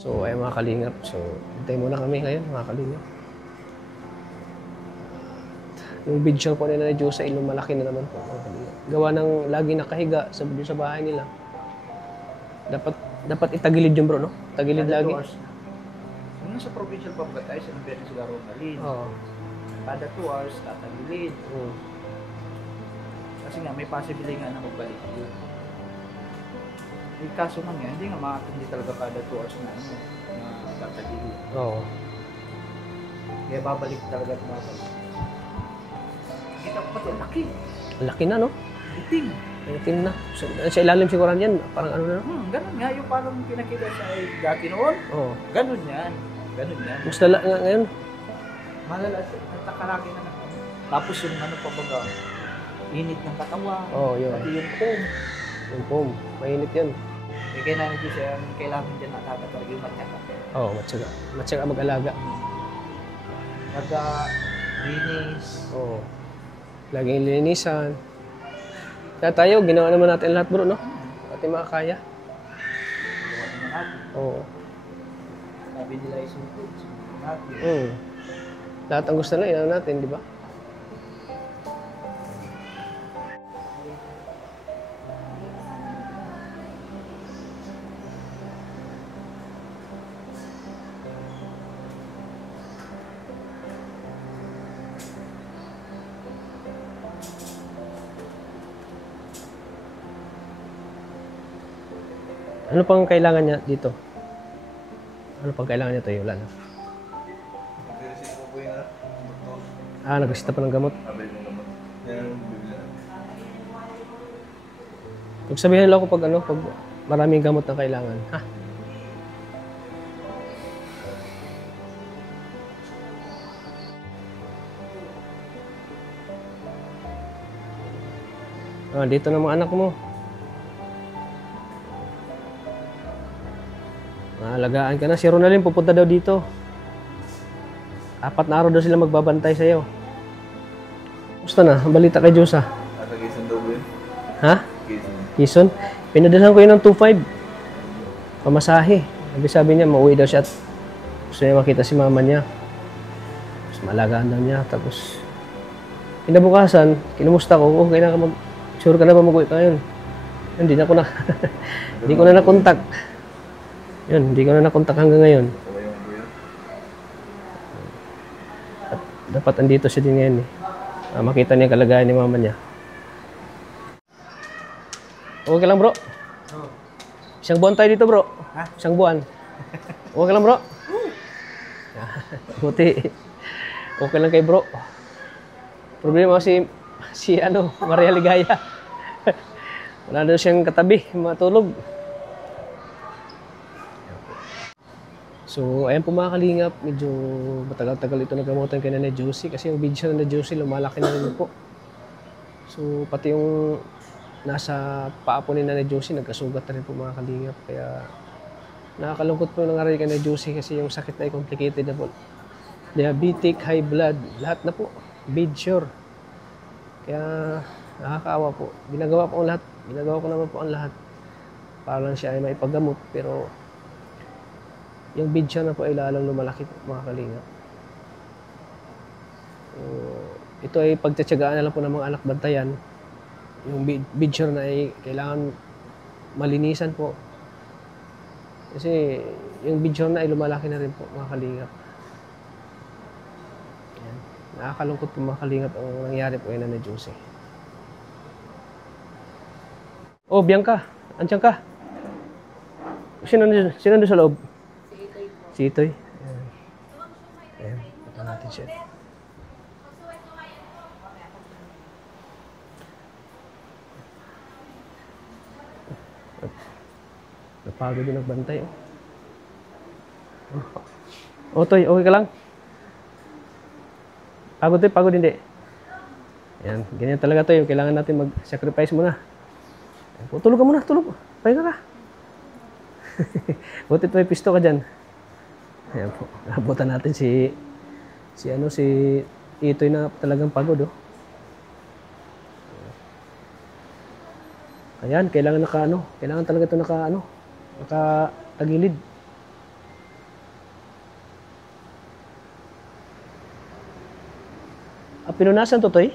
So, ay mga kalingap. So, hintay muna kami ngayon, mga kalingap. Yung video po nila ni Diyosa, lumalaki na naman po, mga kalingap. Gawa ng lagi nakahiga sa bahay nila. Dapat itagilid yung bro, no? Tagilid Kada lagi. 2 hours na. Kung nasa provincial pa ba tayo, sa Biyernes sila Ronalyn. Oo. Kada 2 hours, tatagilid. Mm. Kasi nga, may possibility nga na magbalik yun. Eh, kaso nga hindi nga makatindi talaga kada 2 hours na tatagilid. Oo. Kaya babalik talaga at babalik. Kita ko pati, laki. Laki na, no? Itim. Itim na. Sa ilalim siguro yan, parang ano na. Ganun nga, yung parang pinakita sa dati noon. Oo. Ganun yan. Ganun yan. Mas lala nga ngayon. Malala, nagtakarami na na. Tapos yung ano pa baga, init ng katawan. Oo, yun. Pati yung foam. Yung foam. Mainit yun. Eh, kailangan dito siya, kailangan dyan nakaka talaga yung matyaga. Oo, matyaga. Matyaga mag-alaga. Linis. Oo. Laging linisan. Kaya tayo, ginawa naman natin lahat bro, no? Ating makakaya. Gawa naman natin. Oo. Sabi nila isumpod. Sumpod natin. Lahat ang gusto na, inaano natin, di ba? Ano pang kailangan niya dito? Ano pang kailangan niya tayo? Wala na. Nagresita pa ng gamot. Magsabihin lang ako pag maraming gamot na kailangan. Ha? Dito na mga anak mo. Alagaan ka na. Si Ronalyn pupunta daw dito. 4 na araw daw sila magbabantay sa'yo. Gusto na? Ang balita kay Diyosa. Nasa Quezon daw ba yun? Ha? Quezon. Quezon? Pinadalhan ko yun ng 2.5. Pamasahe. Sabi niya, mauwi daw siya at gusto niya makita si mama niya. Tapos malagaan daw niya. Tapos, kinabukasan, kinumusta ko, okay na ka sure ka na ba mag-uwi ka ngayon? Hindi na ako na. Hindi ko na nakontak. Yun, hindi ko na nakontak hanggang ngayon. Sabay yung buyo. At dapat andito siya din ngayon eh. Makita niya kalagayan ni mama niya. Okay lang bro? Isang buwan tayo dito bro. Ha? Isang buwan. Okay lang bro? Buti. Okay lang kay bro. Problema si Maria Ligaya. Wala daw siyang katabi, matulog. So, ayan po mga kalingap, medyo matagal-tagal ito nagamutan kay Nanay Josie kasi yung video na Nanay Josie lumalaki na rin po. So, pati yung nasa paa po ni Nanay Josie nagkasugat na rin po mga kalingap. Kaya nakakalungkot po nangyari kay Nanay Josie kasi yung sakit na ay complicated na po. Diabetic, high blood, lahat na po. Bedsore. Kaya nakakaawa po. Ginagawa ko naman po ang lahat para lang siya ay maipagamot pero yung bedsore na po ay lalong lumalaki po mga kalingap. Ito ay pagtsatsagaan na lang po ng mga anak bantayan. Yung bedsore na ay kailangan malinisan po. Kasi yung bedsore na ay lumalaki na rin po mga kalingap. Ayan. Nakakalungkot po mga kalingap ang nangyari po ay Nanay Josie. Oh, Bianca, andiyan ka? Sino doon sa loob? Si Itoy. Ayan. Ayan. Punta natin siya. Napagod yung nagbantay. Oh, Toy, okay ka lang? Pagod Toy, pagod hindi. Ayan, ganyan talaga Toy. Kailangan natin mag-sacrifice muna. Ayan, tulog ka muna, tulog. Pahinga ka. Butit may pisto ka dyan. Ayan po. Nabutan natin si Itoy na talagang pagod, oh. Ayan, kailangan kailangan talaga ito nakatagilid. Pinunasan to, Toy?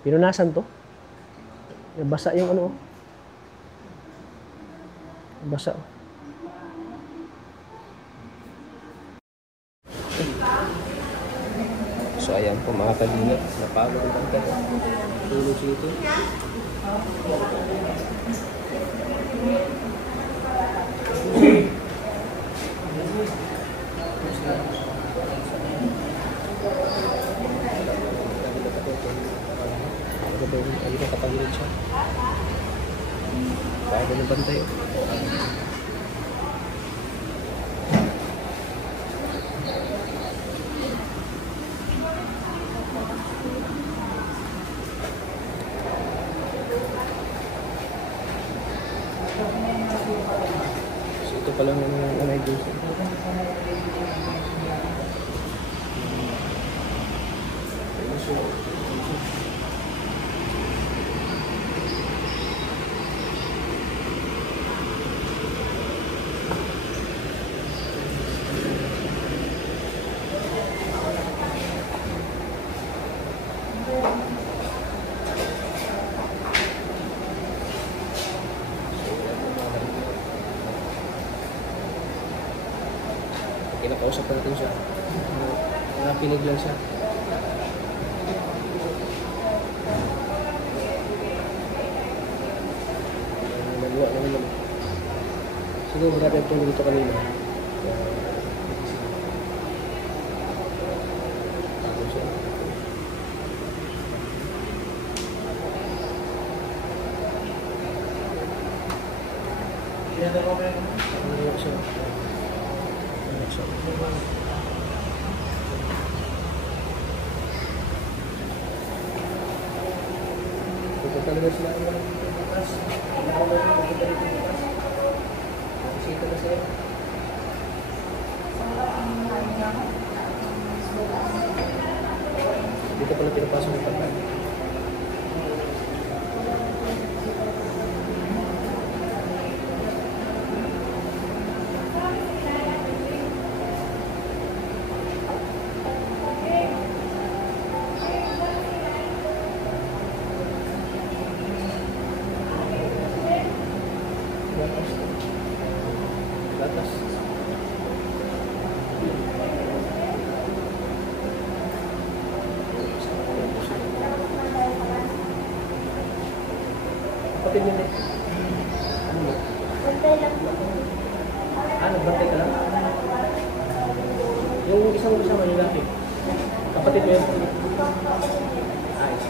Pinunasan to? Basa yung ano. Basa. So ayan po mga kalingap. Napagod ang kanta. Tulog siya ito. Ano ka kapagilid siya? Bago na bantay. So ito pa lang yung nanay Juicy. Kinakausap pa natin siya. Nakinig lang siya. Nagawa naman naman. Siguro marami ang tulong dito kanina. Tapos siya. Nagawa siya. Ito talaga sila ang mga bukas. Kasi ito na sila. Dito pala pinapasok ng pagkain. Gatas. Kapatid niya eh. Ano mo? Bantay lang. Ah, nagbantay ka lang? Yung isang kasama yung laki. Kapatid mo yun? Ayos.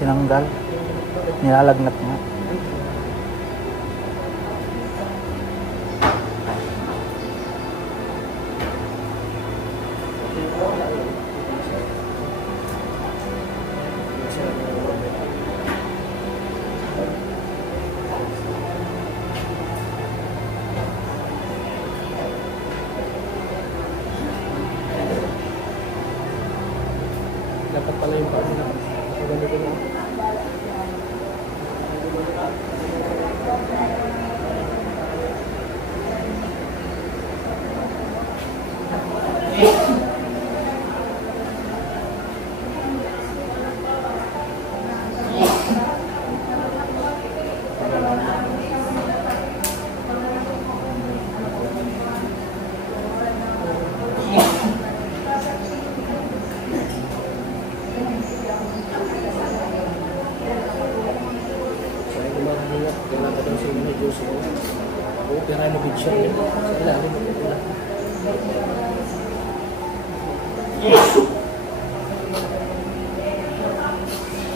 Tinanggal. Nilalagnat nga. Dapat pala yung paa nila. Ganito na. Kailangan ko daw siya yung medyo siya. Oo, pero ano big shot niya. Sa ilalim mo pala.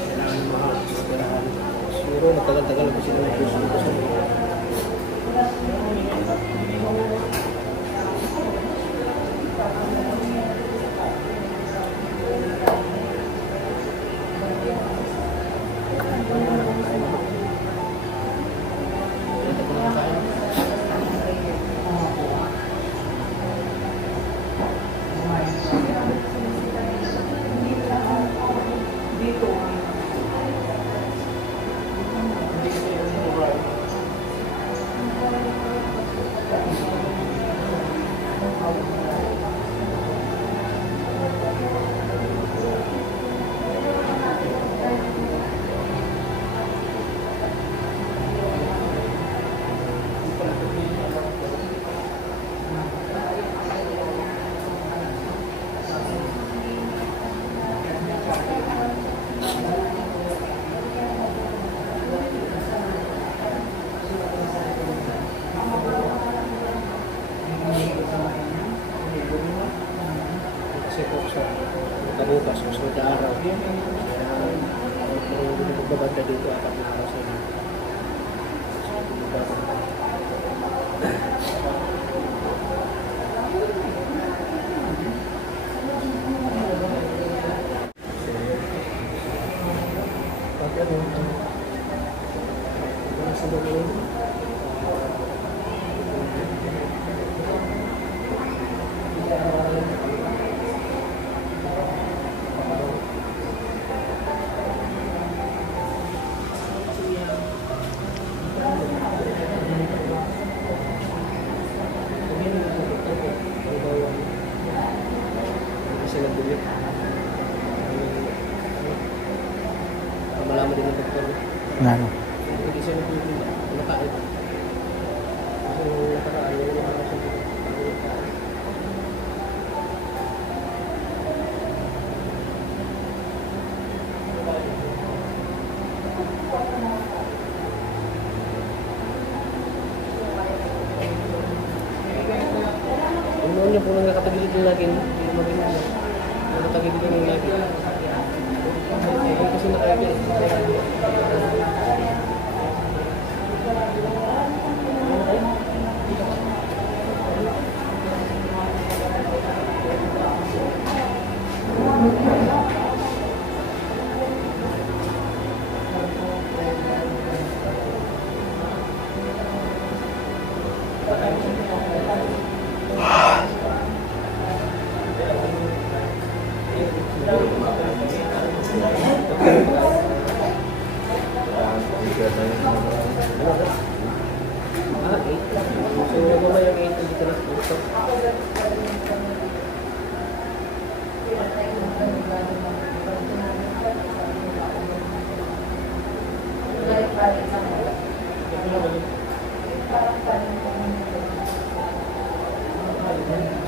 Kailangan mo makakapirahan. Siguro matagal-tagal ko sila medyo siya. bukas, susunod na araw. Kaya kung magbabanda dito, apat na araw sa inyo. Malaman din ng doktor. Ano? Hindi siya nakain. Kasi nakaraan yung mga kasunod. Yung noon niya po nang nakatagilid yung lagi, hindi maging nakatagilid yung lagi. Kasi nakakagilid. So, mamaya yung 8 dito na dito.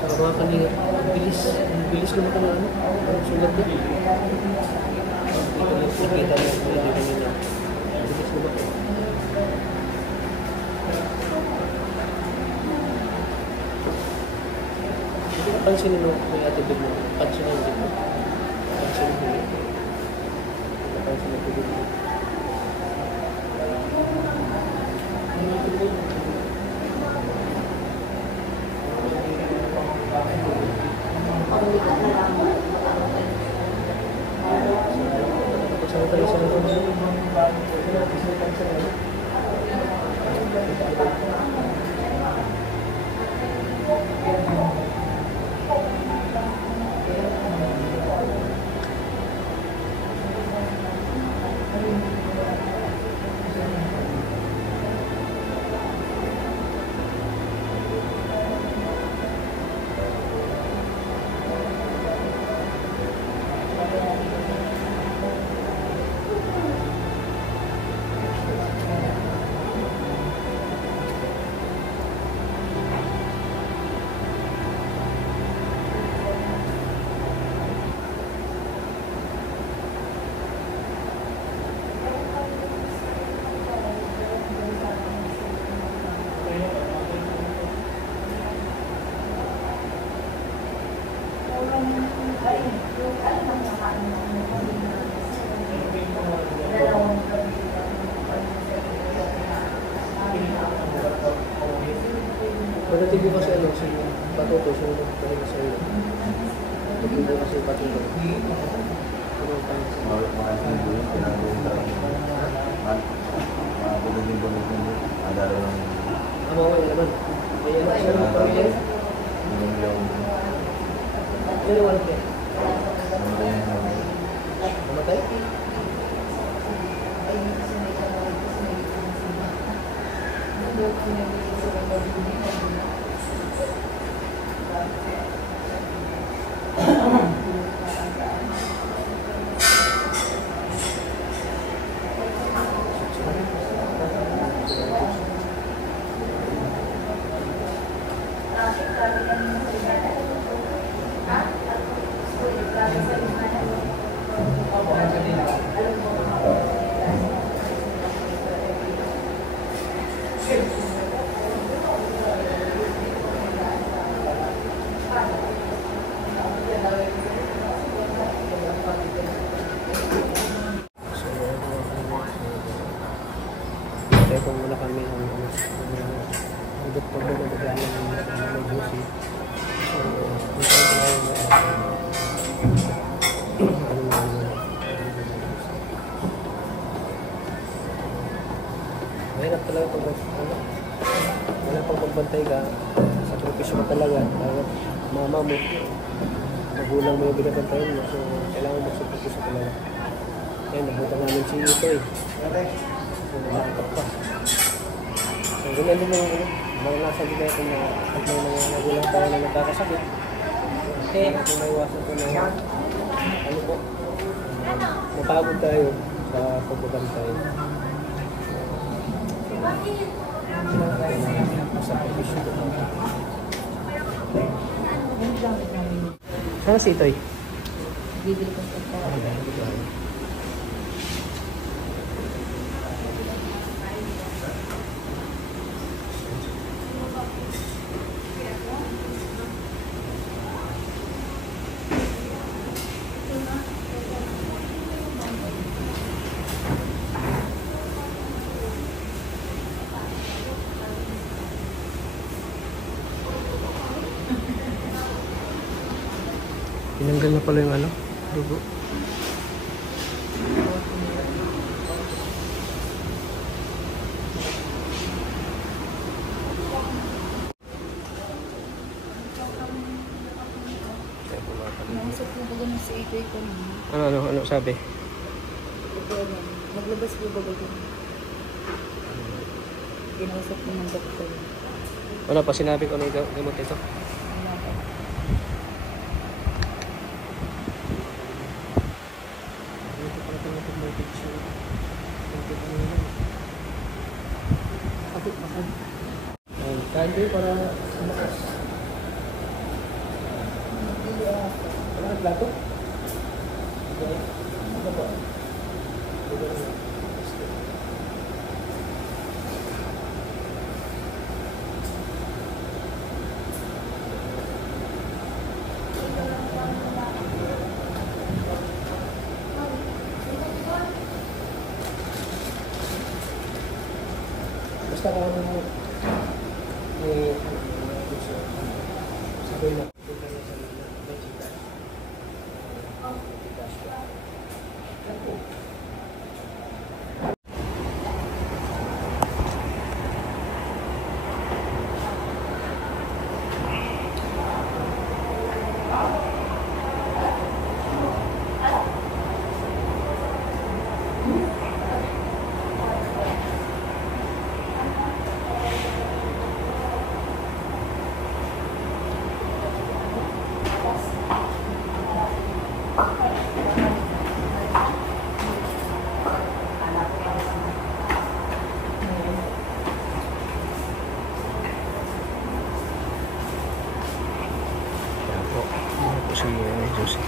Saka mga kanina, bilis naman ito na ano, ang sulat ko. Dito na nakikita mo, hindi kanina. Bilis naman ito. Pansinin mo, may atubig mo. Pansinin mo dito. Pansinin mo dito. Pansinin mo dito. Pagsama tayo sa mga Pagdating ko kasi ano, si Patuto, siya nagpahinga sa iyo. Pagdating ko kasi Patuto. Mga sundo yun, pinagawin sa mga pagdating-pagdating sundo. Adaro lang yun. Ama ko yung naman. May ano siya ng pamilya. Yung Ano yung alam niya? namatay. Namatay? pagbabagyan ng Josie. So, kung saan mahirap talaga pag wala pang magbantay ka sa profesyon mo talaga. Mama mo, magulang mo yung binabantayan mo. So, kailangan magsupuso talaga. Kaya nabutan namin si Ito eh. So, nakakap pa. So, ganyan din yung maranasan din natin na pag may mga magulang tayo na nagkakasakit. Kaya kung naiwasan ko na ano po, mapagod tayo sa pagbabantay. Sa profesyon ko. Saan si Itoy? Bibili ko sa Tinanggal na pala yung ano, dugo. Nausap po ba ganun si Itoy ko naman? Ano sabi? Maglabas po ba ganun? Kinausap po ng doktor. Wala pa sinabi ko ano yung gamot ito. Wala pa. Kandi para sumakas. Wala ang plato? Ano ba? Basta kung ano sabay na si Josie.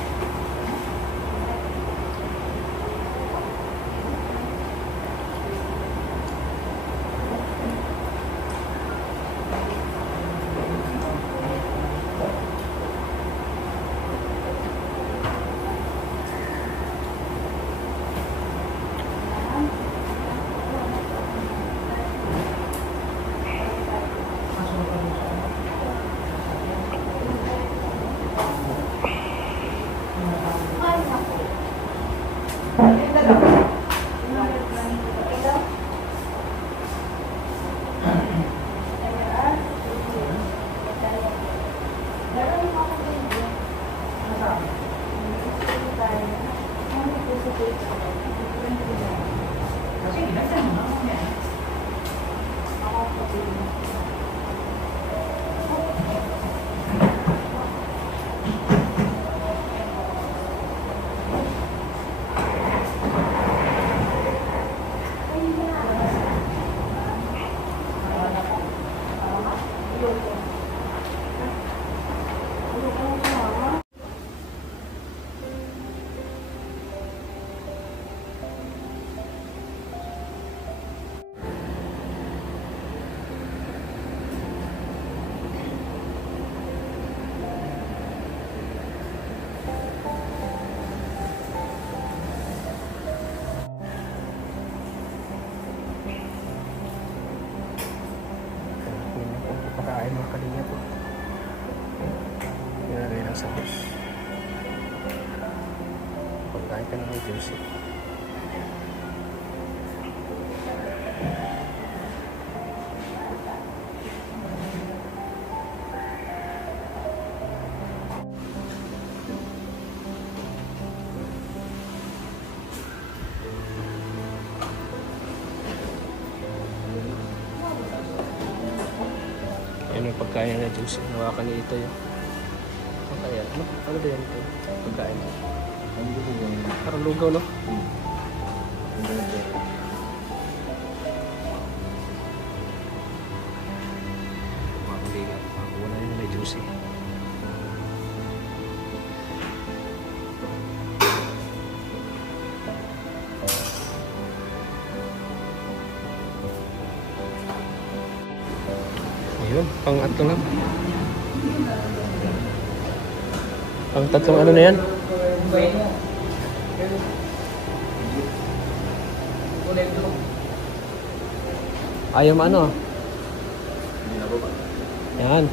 pakain mga kalinga po. Nilagay lang sa bus. Pagkain ka ng juicy. Yan yung pagkain na juicy. Nawakan ni ito yun. Pagkain. Ano ba yan ito? Pagkain. Ang gusto ko yung Parang lugaw, no? Makakuligat. Makakuha na yun na may juicy. Ayun, pang-atlo lang. Pang-tatlong ano na yan? Ayaw ano? Yan.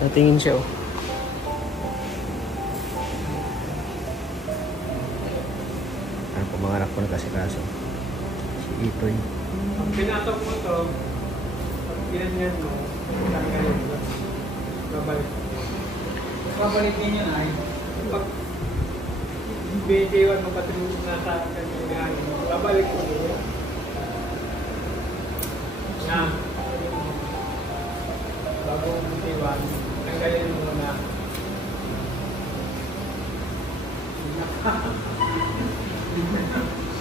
Natingin siya oh. Ano po mga anak ko nagkasikaso? Si Itoy. Pag pinatok mo to, pag yan mo, tanggalin mo. Babalik. Babalikin yun ay, pag bitiwan mo pati na sa kanyang babalik mo yun. Na, bago bitiwan, tanggalin mo na.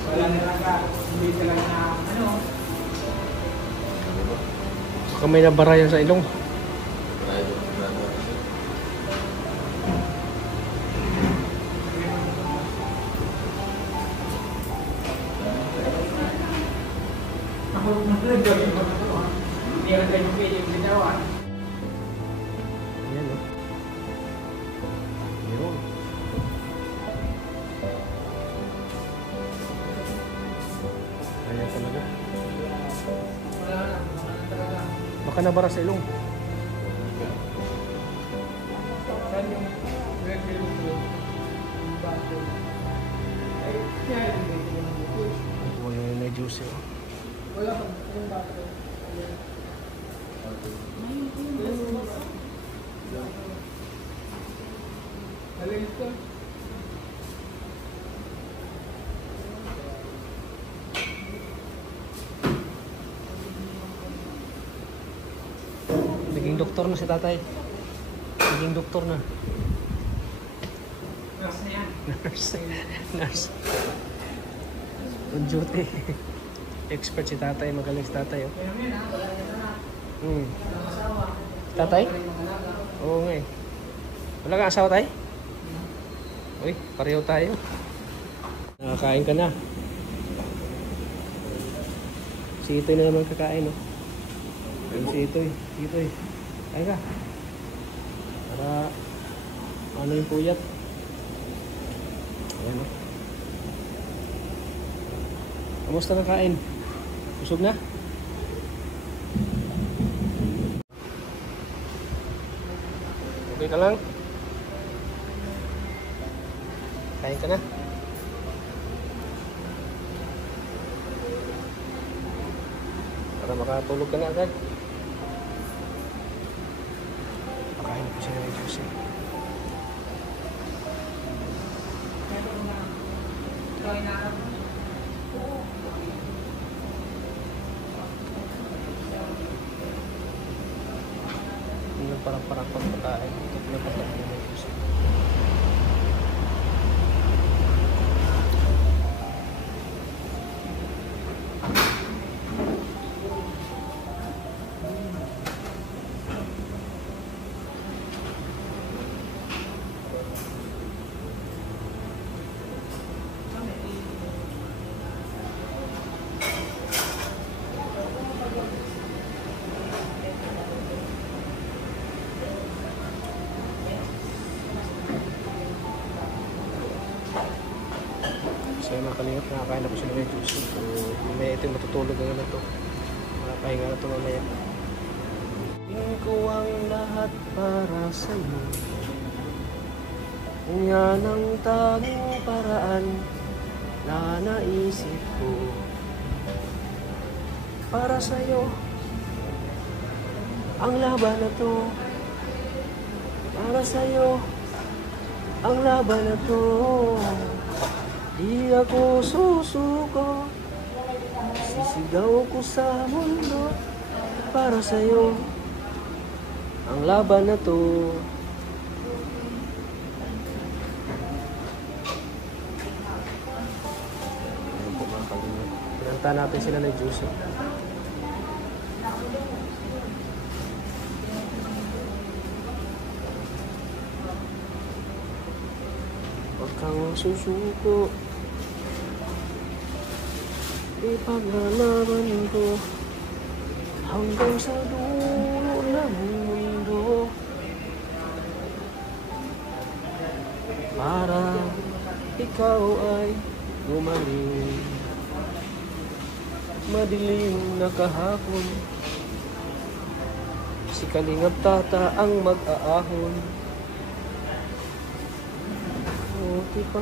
Wala talaga, hindi talaga na, ano, Baka may nabarayan sa ilong. ako gawin mo ito, ha? Hindi lang kayo pwede yung ginawa. Ayan oh. Yun. Ayan talaga. Wala na talaga. Baka nabara sa ilong. Saan yung review ko? Yung bago. Ay, siya yung review ko. Ito yung may juicy oh. Wala pa, yung bago. Alin ito? Naging doktor na si tatay. Naging doktor na. Nurse na yan. Nurse. Nurse. On duty. Expert si tatay. Magaling si tatay oh. Kaya yun, ha? Wala na. Hmm. Walang asawa. Tatay? Wala yung alaga. Oo nga eh. Wala kang asawa tay? Uy, pareho tayo. Nakakain ka na. Si Itoy na naman kakain, no? Ayun si Itoy. Si Itoy. Kain ka. Para ano yung puyat. Ayan, no? Kamusta na kain? Busog na? Okay ka lang? Kain ka na? Para makatulog ka na agad. Pakain ko siya ng juicy. Hindi parang pagkain. Ito pinapakain ko ng juicy. So yung mga kalingap, nakakain na po sila ng juice. So mamaya ito yung matutulog na to. Makapahinga na to mamaya. Tingin ko ang lahat para sa'yo. Kung yan ang tanging paraan na naisip ko. Para sa'yo ang laban na to. Para sa'yo ang laban na to. Di ako susuko. Sisigaw ko sa mundo. Para sa'yo ang laban na to. Ayan po mga kalingap. Pinanta natin sila ng juice. Huwag kang susuko. Ipaglalaban ko hanggang sa dulo ng mundo. Para ikaw ay gumaling. Madilim na kahapon, si Kalingap Tata ang mag-aahon. Buti pa.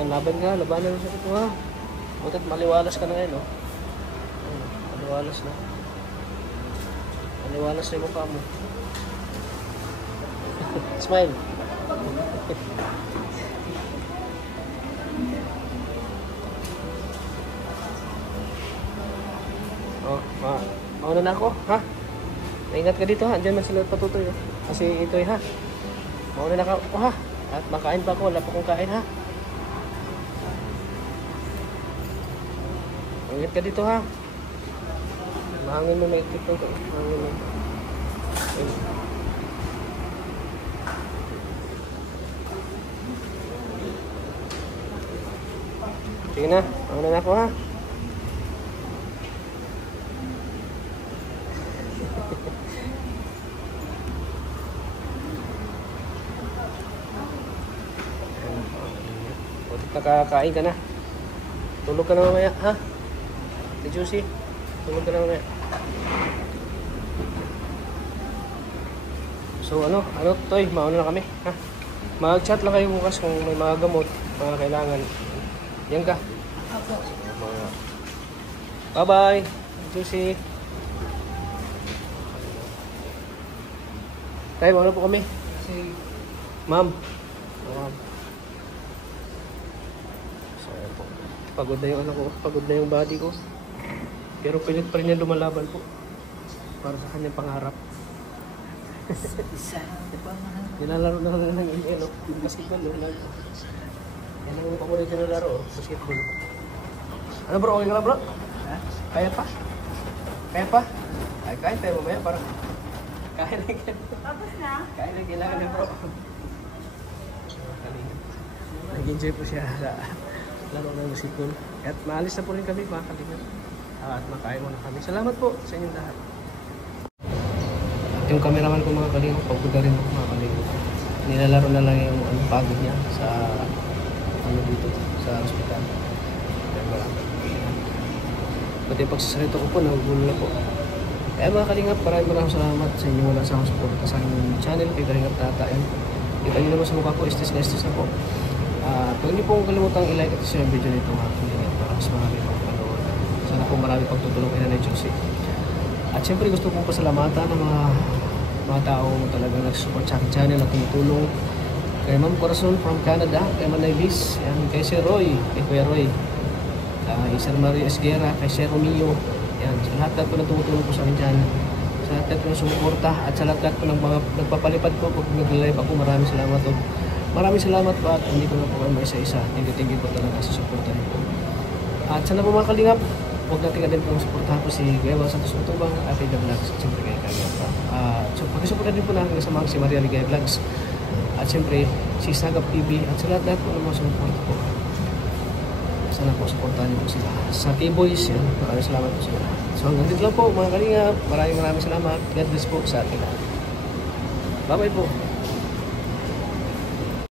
Yan, labanan mo sa ito ha. Butit maliwalas ka na ngayon, no? Maliwalas na. Maliwalas na yung mukha mo. Smile. Mauna na ako, ha? Ingat ka dito, ha? Diyan man sila patutoy, ha? Kasi ito'y, ha? Mauna na ako, ha? At makain pa ako, wala pa kong kain, ha? Ingat ka dito, ha? Mahangin mo, may ikip ko. Mahangin mo. Sige na, mauna na ako, ha? Nakakain ka na. Tulog ka na mamaya, ha? Si Juicy, tulog ka na mamaya. So ano, Toy, mauna na kami, ha? Mag-chat lang kayo bukas kung may mga gamot, mga kailangan. Yan ka. Apo. Bye-bye, Juicy. Tayo, mauna po kami. Kasi Ma'am. Pagod na yung ano ko, pagod na yung body ko. Pero pilit pa rin niya lumalaban po. Para sa kanyang pangarap. Nilalaro na lang ng ano, basketball. Yan ang paborito na laro, basketball. Ano bro, okay ka lang bro? ha? Kaya pa? Kaya pa? Ay, kaya tayo mamaya parang kaya na yan. Tapos na? Kaya na kailangan na bro. Nag-enjoy po siya sa laro ng basketball. At maalis na po rin kami mga kalingap. At makain muna kami. Salamat po sa inyong lahat. At yung cameraman ko mga kalingap, pagod na rin ako mga kalingap. Nilalaro na lang yung pagod niya sa dito, sa hospital. Pati yung pagsasalita ko po, nagugulo na po. Kaya mga kalingap, maraming salamat sa inyo wala sa akong support sa aking channel, kay Kalingap Tata. Kita nyo naman sa mukha ko, estes na po. Huwag niyo pong kalimutang i-like at share yung video nito mga kalingap para mas marami pang panood. Sana po marami pang tutulong kay Nanay Josie. At syempre gusto kong pasalamatan ng mga taong talagang nag-support sa aking channel at tumutulong. Kay Ma'am Corazon from Canada, kay Manay Liz, kay Sir Roy, kay Kuya Roy, kay Sir Mario Esguera, kay Sir Romeo, yan, sa lahat po na tumutulong po sa aking channel. Sa lahat po na sumuporta at sa lahat po ng mga nagpapalipad po pag nag-live ako, maraming salamat po. Maraming salamat po at hindi ko na po kayo isa-isa. Thank you po talaga sa suporta niyo po. At sana po mga kalingap, huwag natin ka din po suportahan po si Gaywa Santos Matubang at Ida Vlogs at siyempre kay Kalingap. So pag-suportahan din po namin kasama si Maria Ligay Vlogs at siyempre si Sagap TV at sa lahat po ng mga sumuporta po. Sana po suportahan niyo po sila. Sa K-Boys, yan, maraming salamat po sila. So hanggang dito lang po mga kalingap. Maraming salamat. God bless po sa atin. Bye-bye po.